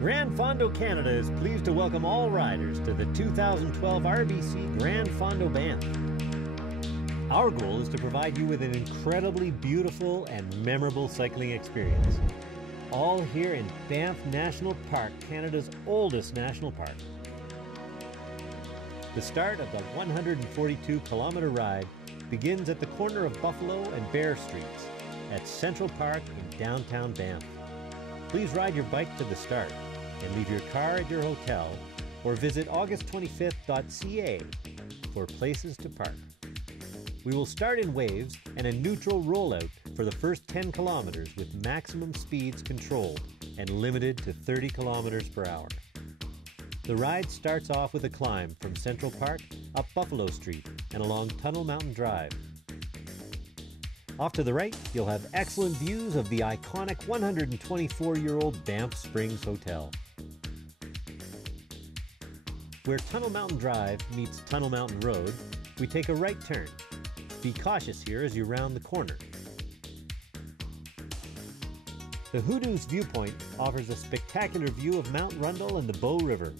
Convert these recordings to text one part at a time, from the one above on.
GranFondo Canada is pleased to welcome all riders to the 2012 RBC GranFondo Banff. Our goal is to provide you with an incredibly beautiful and memorable cycling experience. All here in Banff National Park, Canada's oldest national park. The start of the 142-kilometer ride begins at the corner of Buffalo and Bear Streets at Central Park in downtown Banff. Please ride your bike to the start and leave your car at your hotel or visit august25th.ca for places to park. We will start in waves and a neutral rollout for the first 10 kilometers with maximum speeds controlled and limited to 30 kilometers per hour. The ride starts off with a climb from Central Park up Buffalo Street and along Tunnel Mountain Drive. Off to the right, you'll have excellent views of the iconic 124-year-old Banff Springs Hotel. Where Tunnel Mountain Drive meets Tunnel Mountain Road, we take a right turn. Be cautious here as you round the corner. The Hoodoo's viewpoint offers a spectacular view of Mount Rundle and the Bow River.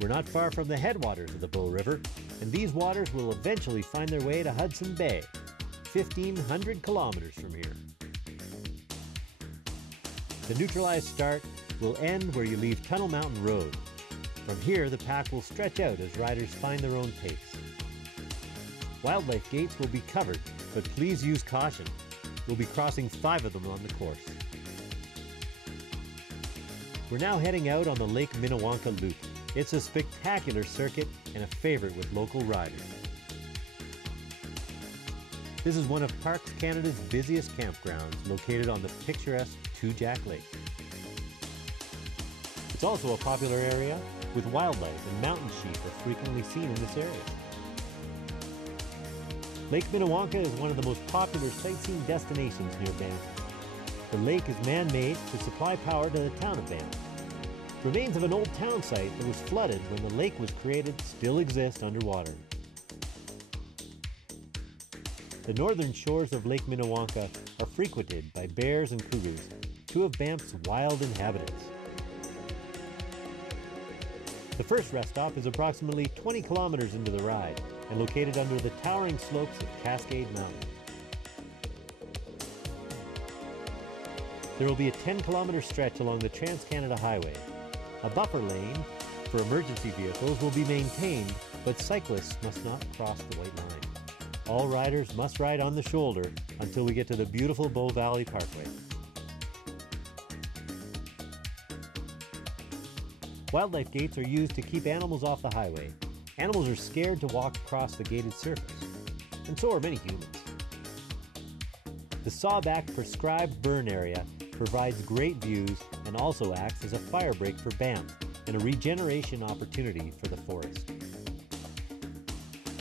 We're not far from the headwaters of the Bow River, and these waters will eventually find their way to Hudson Bay, 1,500 kilometers from here. The neutralized start will end where you leave Tunnel Mountain Road. From here, the path will stretch out as riders find their own pace. Wildlife gates will be covered, but please use caution. We'll be crossing 5 of them on the course. We're now heading out on the Lake Minnewanka Loop. It's a spectacular circuit and a favorite with local riders. This is one of Parks Canada's busiest campgrounds, located on the picturesque Two Jack Lake. It's also a popular area with wildlife, and mountain sheep are frequently seen in this area. Lake Minnewanka is one of the most popular sightseeing destinations near Banff. The lake is man-made to supply power to the town of Banff. Remains of an old town site that was flooded when the lake was created still exist underwater. The northern shores of Lake Minnewanka are frequented by bears and cougars, two of Banff's wild inhabitants. The first rest stop is approximately 20 kilometers into the ride and located under the towering slopes of Cascade Mountain. There will be a 10-kilometer stretch along the Trans-Canada Highway. A buffer lane for emergency vehicles will be maintained, but cyclists must not cross the white line. All riders must ride on the shoulder until we get to the beautiful Bow Valley Parkway. Wildlife gates are used to keep animals off the highway. Animals are scared to walk across the gated surface, and so are many humans. The Sawback Prescribed Burn Area provides great views and also acts as a fire break for Banff and a regeneration opportunity for the forest.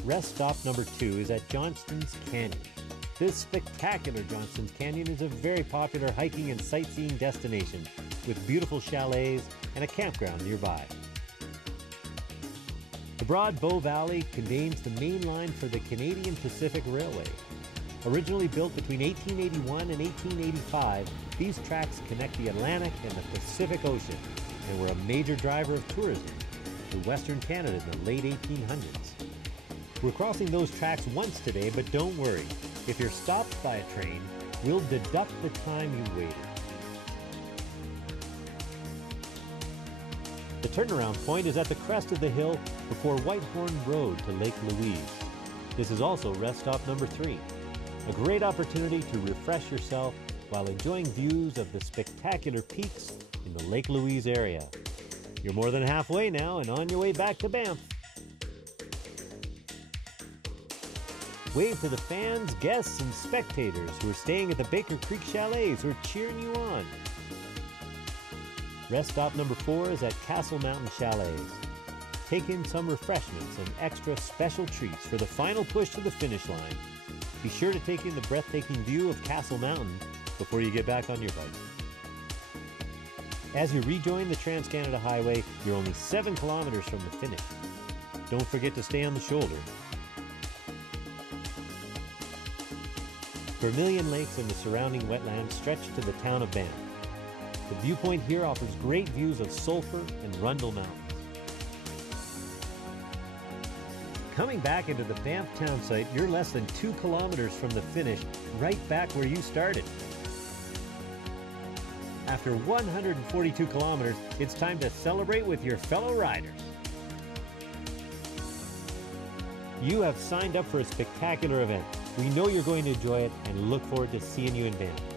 Rest stop number 2 is at Johnston's Canyon. This spectacular Johnston's Canyon is a very popular hiking and sightseeing destination with beautiful chalets and a campground nearby. The broad Bow Valley contains the main line for the Canadian Pacific Railway. Originally built between 1881 and 1885, these tracks connect the Atlantic and the Pacific Ocean and were a major driver of tourism to Western Canada in the late 1800s. We're crossing those tracks once today, but don't worry. If you're stopped by a train, we'll deduct the time you waited. The turnaround point is at the crest of the hill before Whitehorn Road to Lake Louise. This is also rest stop number 3. A great opportunity to refresh yourself while enjoying views of the spectacular peaks in the Lake Louise area. You're more than halfway now and on your way back to Banff. Wave to the fans, guests, and spectators who are staying at the Baker Creek Chalets who are cheering you on. Rest stop number 4 is at Castle Mountain Chalets. Take in some refreshments and extra special treats for the final push to the finish line. Be sure to take in the breathtaking view of Castle Mountain before you get back on your bike. As you rejoin the Trans-Canada Highway, you're only 7 kilometers from the finish. Don't forget to stay on the shoulder. Vermilion Lakes and the surrounding wetlands stretch to the town of Banff. The viewpoint here offers great views of Sulphur and Rundle Mountains. Coming back into the Banff town site, you're less than 2 kilometers from the finish, right back where you started. After 142 kilometers, it's time to celebrate with your fellow riders. You have signed up for a spectacular event. We know you're going to enjoy it and look forward to seeing you in Banff.